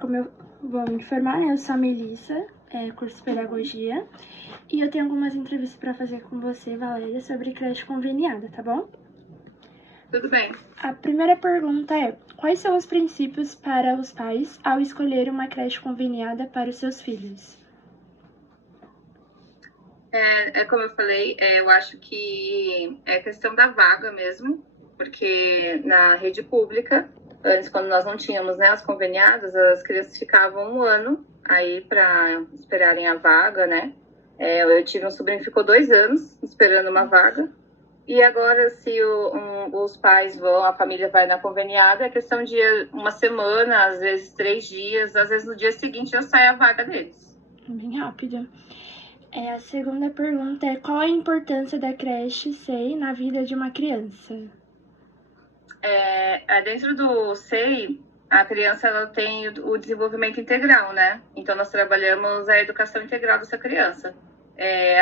Como eu vou me informar, né? Eu sou a Melissa, curso Pedagogia, e eu tenho algumas entrevistas para fazer com você, Valéria, sobre creche conveniada, tá bom? Tudo bem. A primeira pergunta é: quais são os princípios para os pais ao escolher uma creche conveniada para os seus filhos? Como eu falei, eu acho que é questão da vaga mesmo, porque na rede pública, antes, quando nós não tínhamos, né, as conveniadas, as crianças ficavam um ano aí para esperarem a vaga, né? Eu tive um sobrinho que ficou 2 anos esperando uma vaga, e agora, se os pais vão, a família vai na conveniada, é questão de uma semana, às vezes 3 dias, às vezes no dia seguinte já sai a vaga deles. Bem rápido. A segunda pergunta é: qual a importância da creche SEI na vida de uma criança? Dentro do SEI, a criança ela tem o desenvolvimento integral, né? Então, nós trabalhamos a educação integral dessa criança.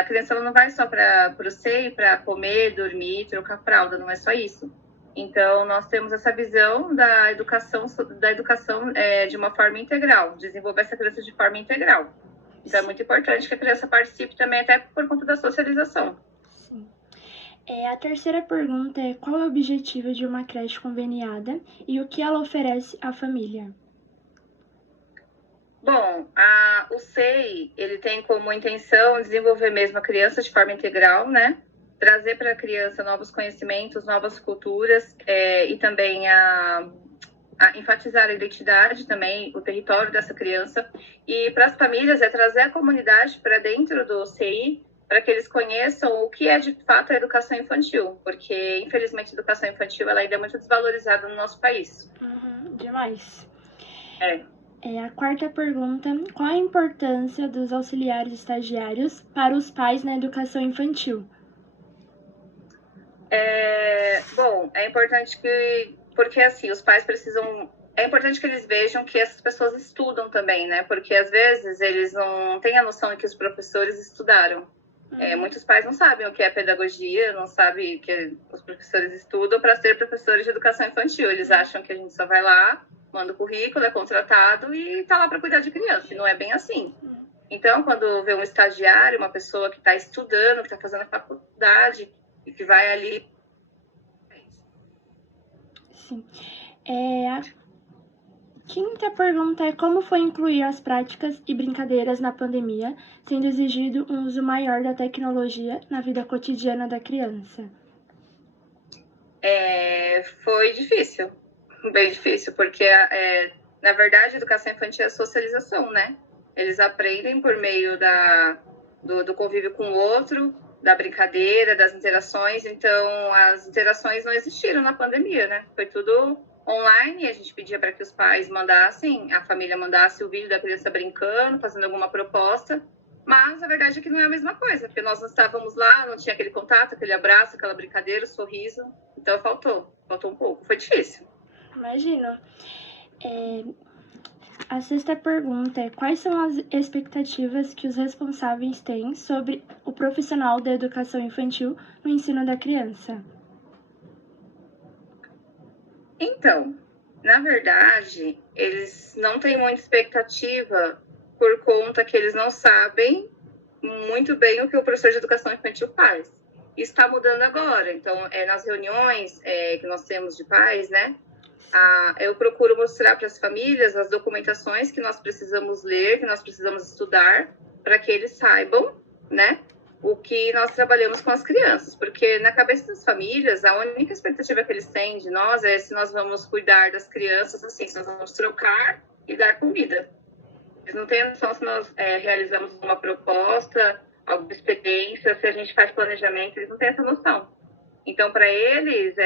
A criança ela não vai só para o SEI para comer, dormir, trocar fralda, não é só isso. Então, nós temos essa visão da educação de uma forma integral, desenvolver essa criança de forma integral. Então, é muito importante que a criança participe também, até por conta da socialização. Sim. A terceira pergunta é: qual é o objetivo de uma creche conveniada e o que ela oferece à família? Bom, o SEI, ele tem como intenção desenvolver mesmo a criança de forma integral, né? Trazer para a criança novos conhecimentos, novas culturas e também a enfatizar a identidade também, o território dessa criança. E para as famílias é trazer a comunidade para dentro do CI, para que eles conheçam o que é de fato a educação infantil, porque infelizmente a educação infantil ela ainda é muito desvalorizada no nosso país. Demais. A quarta pergunta: qual a importância dos auxiliares estagiários para os pais na educação infantil? Bom, é importante porque assim, os pais precisam. É importante que eles vejam que essas pessoas estudam também, né? Porque às vezes eles não têm a noção de que os professores estudaram. Muitos pais não sabem o que é pedagogia, não sabem que os professores estudam para ser professores de educação infantil. Eles acham que a gente só vai lá, manda o currículo, é contratado e está lá para cuidar de criança. E não é bem assim. Então, quando vê um estagiário, uma pessoa que está estudando, que está fazendo a faculdade e que vai ali. Sim. A quinta pergunta é: como foi incluir as práticas e brincadeiras na pandemia, sendo exigido um uso maior da tecnologia na vida cotidiana da criança? Foi difícil, bem difícil, porque, na verdade, a educação infantil é socialização, né? Eles aprendem por meio do convívio com o outro, da brincadeira, das interações. Então, as interações não existiram na pandemia, né? Foi tudo online, a gente pedia para que os pais mandassem, a família mandasse o vídeo da criança brincando, fazendo alguma proposta, mas a verdade é que não é a mesma coisa, porque nós não estávamos lá, não tinha aquele contato, aquele abraço, aquela brincadeira, o sorriso, então faltou um pouco, foi difícil. Imagino. A sexta pergunta é: quais são as expectativas que os responsáveis têm sobre o profissional da educação infantil no ensino da criança? Então, na verdade, eles não têm muita expectativa por conta que eles não sabem muito bem o que o professor de educação infantil faz. Isso está mudando agora. Então, nas reuniões que nós temos de pais, né, eu procuro mostrar para as famílias as documentações que nós precisamos ler, que nós precisamos estudar, para que eles saibam, né, o que nós trabalhamos com as crianças, porque na cabeça das famílias, a única expectativa que eles têm de nós é se nós vamos cuidar das crianças, assim, se nós vamos trocar e dar comida. Eles não têm noção se nós realizamos uma proposta, alguma experiência, se a gente faz planejamento, eles não têm essa noção. Então, para eles,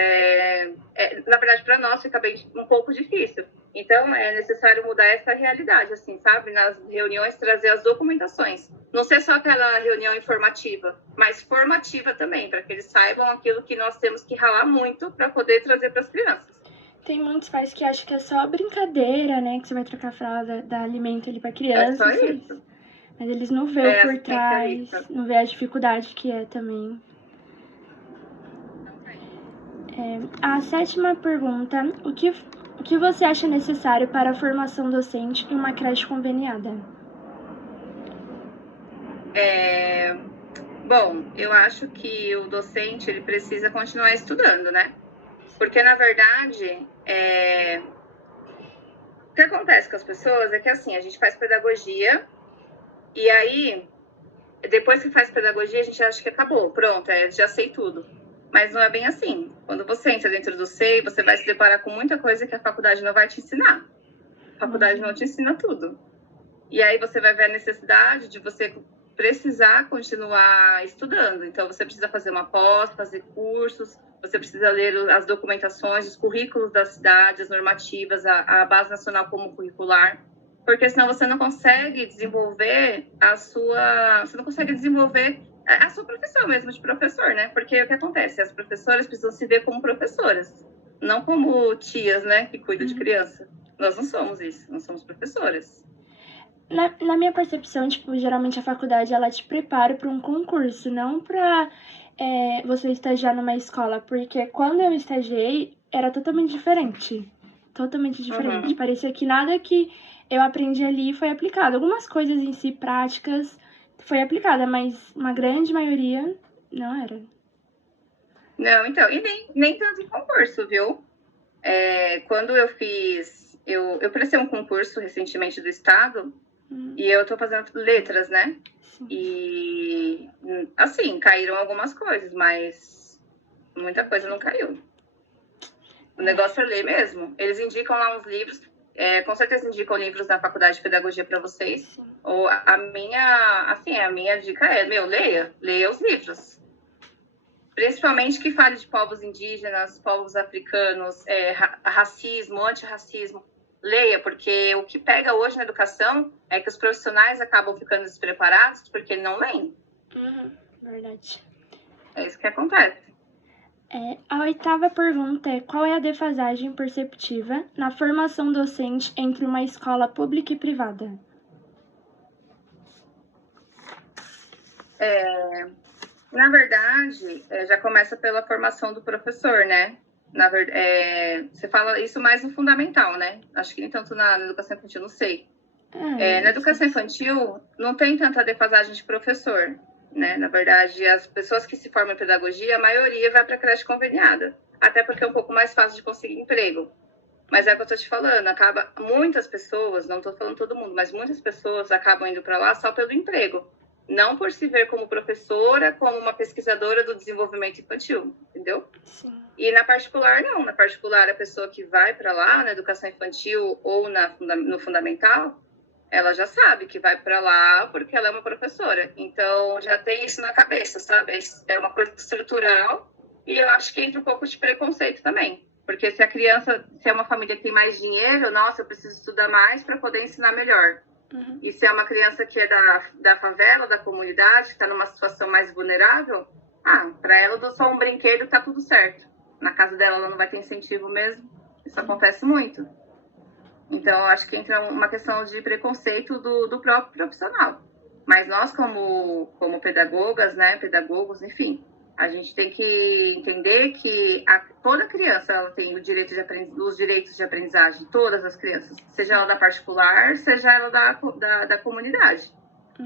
na verdade, para nós fica um pouco difícil. Então, é necessário mudar essa realidade, assim, sabe? Nas reuniões, trazer as documentações. Não ser só aquela reunião informativa, mas formativa também, para que eles saibam aquilo que nós temos que ralar muito para poder trazer para as crianças. Tem muitos pais que acham que é só brincadeira, né? Que você vai trocar fralda, dar alimento ali pra criança. É só isso. Mas eles não vê o por trás, não vê a dificuldade que é também. A sétima pergunta: o que que você acha necessário para a formação docente em uma creche conveniada? Bom, eu acho que o docente ele precisa continuar estudando, né? Porque, na verdade, o que acontece com as pessoas é que, assim, a gente faz pedagogia e aí, depois que faz pedagogia, a gente acha que acabou, pronto, já sei tudo. Mas não é bem assim. Quando você entra dentro do SEI, você vai se deparar com muita coisa que a faculdade não vai te ensinar. A faculdade não te ensina tudo. E aí você vai ver a necessidade de você precisar continuar estudando. Então, você precisa fazer uma pós, fazer cursos, você precisa ler as documentações, os currículos das cidades, as normativas, a Base Nacional Comum Curricular, porque senão você não consegue desenvolver você não consegue desenvolver a sua profissão mesmo de professor, né? Porque o que acontece? As professoras precisam se ver como professoras, não como tias, né, que cuidam de criança. Nós não somos isso, nós somos professoras. Na minha percepção, tipo, geralmente a faculdade, ela te prepara para um concurso, não para você estagiar numa escola, porque quando eu estagiei, era totalmente diferente. Totalmente diferente. Parecia que nada que eu aprendi ali foi aplicado. Algumas coisas em si, práticas, foi aplicada, mas uma grande maioria não era. Não, então, e nem tanto em concurso, viu? Quando eu fiz... Eu prestei um concurso recentemente do Estado, e eu tô fazendo letras, né? Sim. E, assim, caíram algumas coisas, mas muita coisa não caiu. O negócio é ler mesmo. Eles indicam lá uns livros, com certeza indicam livros da Faculdade de Pedagogia para vocês. Sim. Ou a minha dica é, leia os livros. Principalmente que fale de povos indígenas, povos africanos, racismo, antirracismo. Leia, porque o que pega hoje na educação é que os profissionais acabam ficando despreparados porque não leem. Verdade. É isso que acontece. A 8ª pergunta é: qual é a defasagem perceptiva na formação docente entre uma escola pública e privada? Na verdade, já começa pela formação do professor, né? Você fala isso mais no fundamental, né? Acho que nem tanto na educação infantil, não sei. Na educação infantil, não tem tanta defasagem de professor, né? Na verdade, as pessoas que se formam em pedagogia, a maioria vai para a creche conveniada. Até porque é um pouco mais fácil de conseguir emprego. Mas é o que eu estou te falando, muitas pessoas, não estou falando todo mundo, mas muitas pessoas acabam indo para lá só pelo emprego. Não por se ver como professora, como uma pesquisadora do desenvolvimento infantil, entendeu? Sim. E na particular, não. Na particular, a pessoa que vai para lá, na educação infantil ou no fundamental, ela já sabe que vai para lá porque ela é uma professora. Então, já tem isso na cabeça, sabe? É uma coisa estrutural e eu acho que entra um pouco de preconceito também. Porque se é uma família que tem mais dinheiro, nossa, eu preciso estudar mais para poder ensinar melhor. E se é uma criança que é da favela, da comunidade, que está numa situação mais vulnerável, para ela eu dou só um brinquedo e tá tudo certo. Na casa dela ela não vai ter incentivo mesmo. Isso acontece muito. Então, eu acho que entra uma questão de preconceito do próprio profissional. Mas nós, como pedagogas, né, pedagogos, enfim, a gente tem que entender que toda criança ela tem os direitos de aprendizagem, todas as crianças, seja ela da particular, seja ela da comunidade.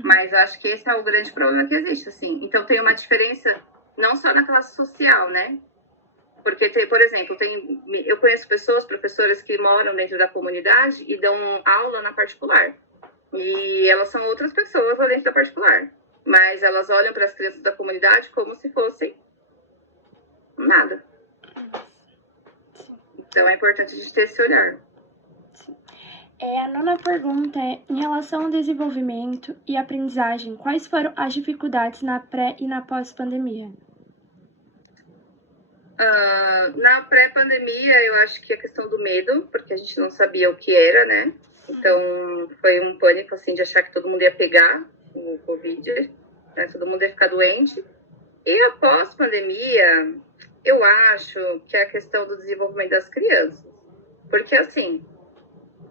Mas eu acho que esse é o grande problema que existe, assim. Então, tem uma diferença não só na classe social, né? Porque, por exemplo, eu conheço professoras que moram dentro da comunidade e dão aula na particular. E elas são outras pessoas lá dentro da particular. Mas elas olham para as crianças da comunidade como se fossem nada. Então é importante a gente ter esse olhar. A 9ª pergunta é: em relação ao desenvolvimento e aprendizagem, quais foram as dificuldades na pré e na pós-pandemia? Na pré-pandemia, eu acho que a questão do medo, porque a gente não sabia o que era, né? Então, foi um pânico, assim, de achar que todo mundo ia pegar o Covid, né? Todo mundo ia ficar doente. E após pandemia, eu acho que é a questão do desenvolvimento das crianças. Porque, assim,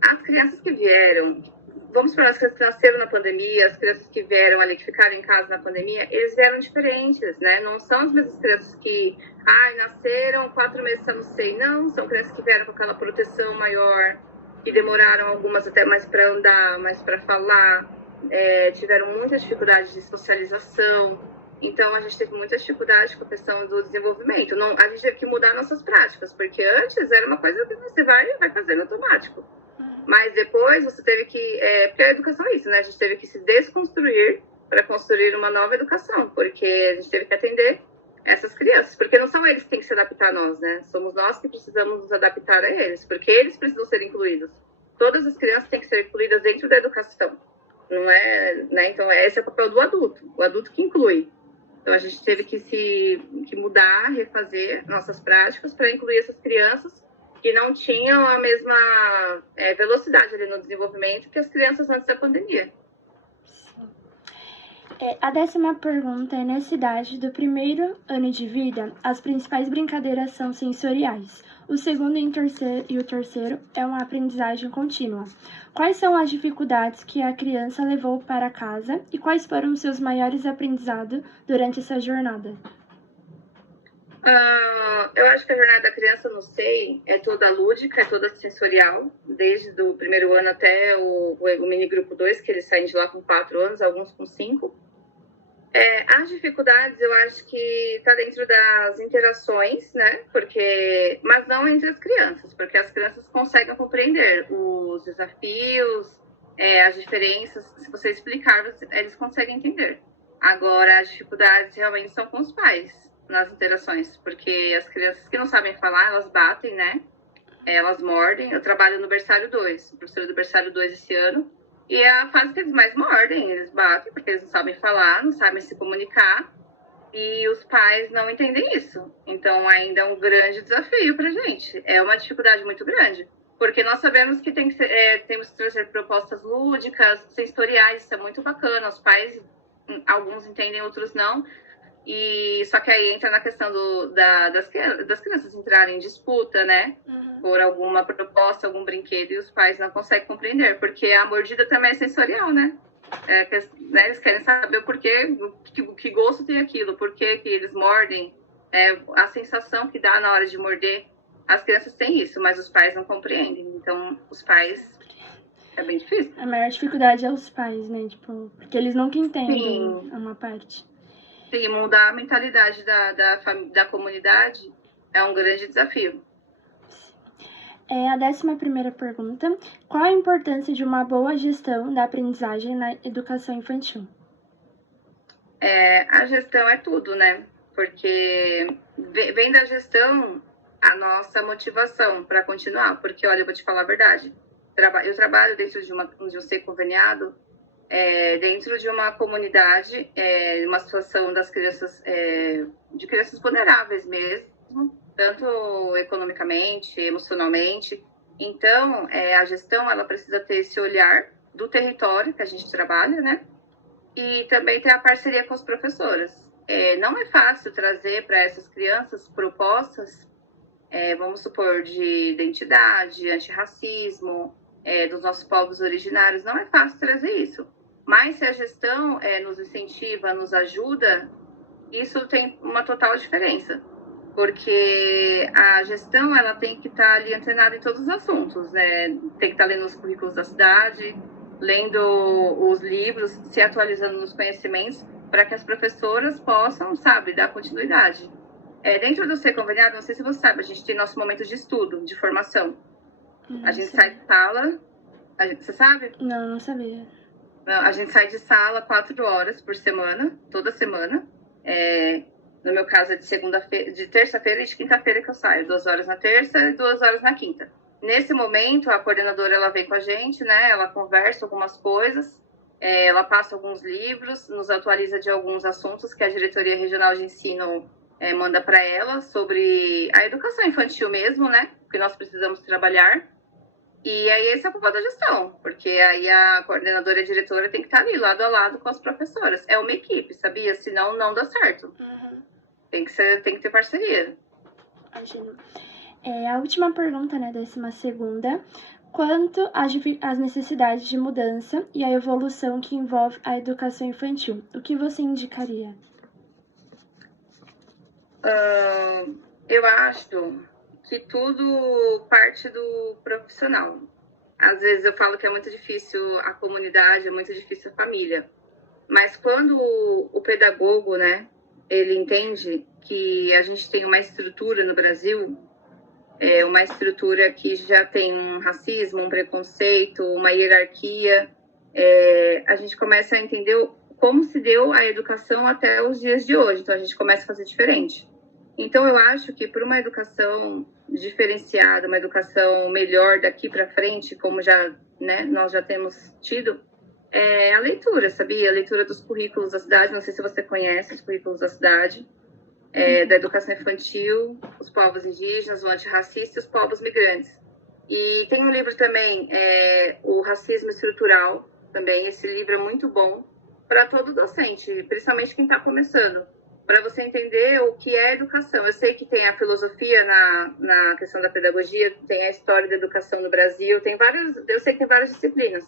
as crianças que vieram vamos supor, as crianças que nasceram na pandemia, as crianças que vieram ali, que ficaram em casa na pandemia, eles vieram diferentes, né? Não são as mesmas crianças que, nasceram 4 meses, eu não sei. Não, são crianças que vieram com aquela proteção maior, que demoraram algumas até mais para andar, mais para falar, tiveram muita dificuldade de socialização. Então, a gente teve muita dificuldade com a questão do desenvolvimento. Não, a gente teve que mudar nossas práticas, porque antes era uma coisa que você vai fazendo automático. Mas depois você teve que... porque a educação é isso, né? A gente teve que se desconstruir para construir uma nova educação, porque a gente teve que atender essas crianças. Porque não são eles que têm que se adaptar a nós, né? Somos nós que precisamos nos adaptar a eles, porque eles precisam ser incluídos. Todas as crianças têm que ser incluídas dentro da educação. Não é... né? Então, esse é o papel do adulto. O adulto que inclui. Então, a gente teve que mudar, refazer nossas práticas para incluir essas crianças que não tinham a mesma velocidade ali no desenvolvimento que as crianças antes da pandemia. A 10ª pergunta é: nessa idade do primeiro ano de vida, as principais brincadeiras são sensoriais. O segundo e o terceiro é uma aprendizagem contínua. Quais são as dificuldades que a criança levou para casa e quais foram os seus maiores aprendizados durante essa jornada? Eu acho que a jornada da criança no SEI é toda lúdica, é toda sensorial, desde o primeiro ano até o mini grupo 2, que eles saem de lá com 4 anos, alguns com 5. As dificuldades, eu acho que está dentro das interações, né? Mas não entre as crianças, porque as crianças conseguem compreender os desafios, as diferenças. Se você explicar, eles conseguem entender. Agora, as dificuldades realmente são com os pais nas interações, porque as crianças que não sabem falar, elas batem, né? Elas mordem. Eu trabalho no berçário 2, professora do berçário 2 esse ano. E é a fase que eles mais mordem, eles batem, porque eles não sabem falar, não sabem se comunicar, e os pais não entendem isso. Então, ainda é um grande desafio para a gente. É uma dificuldade muito grande, porque nós sabemos que temos que trazer propostas lúdicas, sensoriais, isso é muito bacana. Os pais, alguns entendem, outros não. E só que aí entra na questão das crianças entrarem em disputa, né? Por alguma proposta, algum brinquedo, e os pais não conseguem compreender, porque a mordida também é sensorial, né? Eles querem saber o porquê, que gosto tem aquilo, por que eles mordem, a sensação que dá na hora de morder. As crianças têm isso, mas os pais não compreendem. Então, os pais... é bem difícil. A maior dificuldade é os pais, né? Tipo, porque eles nunca entendem uma parte. Sim, mudar a mentalidade da comunidade é um grande desafio. A 11ª pergunta: qual a importância de uma boa gestão da aprendizagem na educação infantil? A gestão é tudo, né? Porque vem da gestão a nossa motivação para continuar. Porque, olha, eu vou te falar a verdade. Eu trabalho dentro de um SEI conveniado, dentro de uma comunidade, uma situação das crianças, de crianças vulneráveis mesmo, tanto economicamente, emocionalmente. Então, a gestão, ela precisa ter esse olhar do território que a gente trabalha, né? E também ter a parceria com as professoras. Não é fácil trazer para essas crianças propostas, vamos supor, de identidade, antirracismo, dos nossos povos originários. Não é fácil trazer isso. Mas se a gestão nos incentiva, nos ajuda, isso tem uma total diferença. Porque a gestão, ela tem que estar ali antenada em todos os assuntos, né? Tem que estar lendo os currículos da cidade, lendo os livros, se atualizando nos conhecimentos, para que as professoras possam, sabe, dar continuidade. Dentro do SEI conveniado, não sei se você sabe, a gente tem nosso momento de estudo, de formação. A gente sai de sala, você sabe? Não sabia. A gente sai de sala 4 horas por semana, toda semana. No meu caso é de terça-feira e de quinta-feira que eu saio. 2 horas na terça e 2 horas na quinta. Nesse momento, a coordenadora, ela vem com a gente, né? Ela conversa algumas coisas, ela passa alguns livros, nos atualiza de alguns assuntos que a Diretoria Regional de Ensino manda para ela, sobre a educação infantil mesmo, né? Que nós precisamos trabalhar. E aí esse é o papel da gestão, porque aí a coordenadora e a diretora tem que estar ali, lado a lado com as professoras. É uma equipe, sabia? Senão não dá certo. Tem que ter parceria. Imagino. A última pergunta, né, 12ª. quanto às necessidades de mudança e a evolução que envolve a educação infantil. O que você indicaria? Eu acho que tudo parte do profissional. Às vezes eu falo que é muito difícil a comunidade, é muito difícil a família. Mas quando o pedagogo, né, ele entende que a gente tem uma estrutura no Brasil, uma estrutura que já tem um racismo, um preconceito, uma hierarquia, a gente começa a entender como se deu a educação até os dias de hoje. Então a gente começa a fazer diferente. Então eu acho que por uma educação diferenciada, uma educação melhor daqui para frente, como já, né, nós já temos tido, a leitura, sabia? A leitura dos currículos da cidade, não sei se você conhece os currículos da cidade, da educação infantil, os povos indígenas, o antirracista e os povos migrantes. E tem um livro também, o Racismo Estrutural, também, esse livro é muito bom para todo docente, principalmente quem está começando, para você entender o que é educação. Eu sei que tem a filosofia na questão da pedagogia, tem a história da educação no Brasil, eu sei que tem várias disciplinas.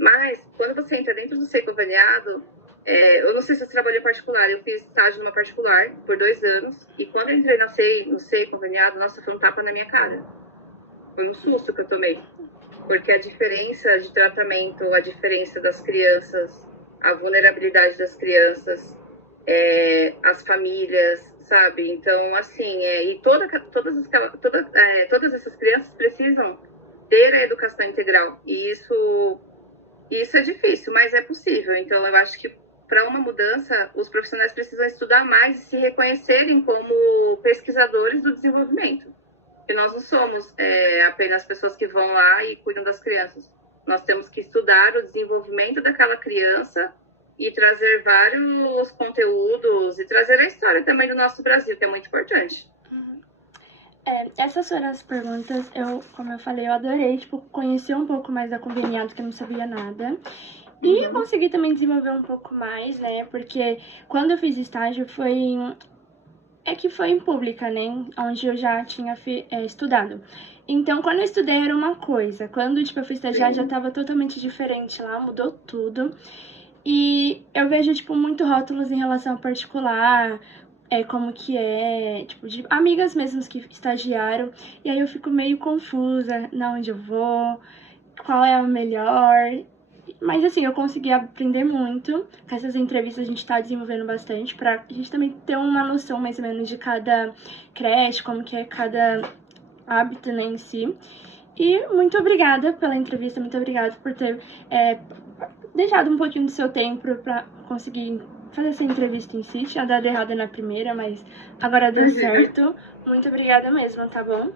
Mas, quando você entra dentro do SEI conveniado, eu não sei se você trabalhou em particular, eu fiz estágio numa particular por 2 anos, e quando eu entrei no SEI conveniado, nossa, foi um tapa na minha cara. Foi um susto que eu tomei. Porque a diferença de tratamento, a diferença das crianças, a vulnerabilidade das crianças, as famílias, sabe? Então, assim, e todas essas crianças precisam ter a educação integral. E isso é difícil, mas é possível. Então, eu acho que para uma mudança, os profissionais precisam estudar mais e se reconhecerem como pesquisadores do desenvolvimento. Porque nós não somos apenas pessoas que vão lá e cuidam das crianças. Nós temos que estudar o desenvolvimento daquela criança e trazer vários conteúdos e trazer a história também do nosso Brasil, que é muito importante. Essas foram as perguntas. Como eu falei, eu adorei, conhecer um pouco mais da Conveniado, que eu não sabia nada. E consegui também desenvolver um pouco mais, né? Porque quando eu fiz estágio foi em pública, né? Onde eu já tinha estudado. Então, quando eu estudei era uma coisa. Quando, eu fui estagiar, já tava totalmente diferente lá, mudou tudo. E eu vejo, muito rótulos em relação ao particular, como que de amigas mesmas que estagiaram. E aí eu fico meio confusa na onde eu vou, qual é o melhor. Mas, assim, eu consegui aprender muito. Com essas entrevistas a gente tá desenvolvendo bastante pra gente também ter uma noção mais ou menos de cada creche, como que é cada hábito, né, em si. E muito obrigada pela entrevista, muito obrigada por ter deixado um pouquinho do seu tempo pra conseguir fazer essa entrevista em si. Tinha dado errado na primeira, mas agora deu certo. Muito obrigada mesmo, tá bom?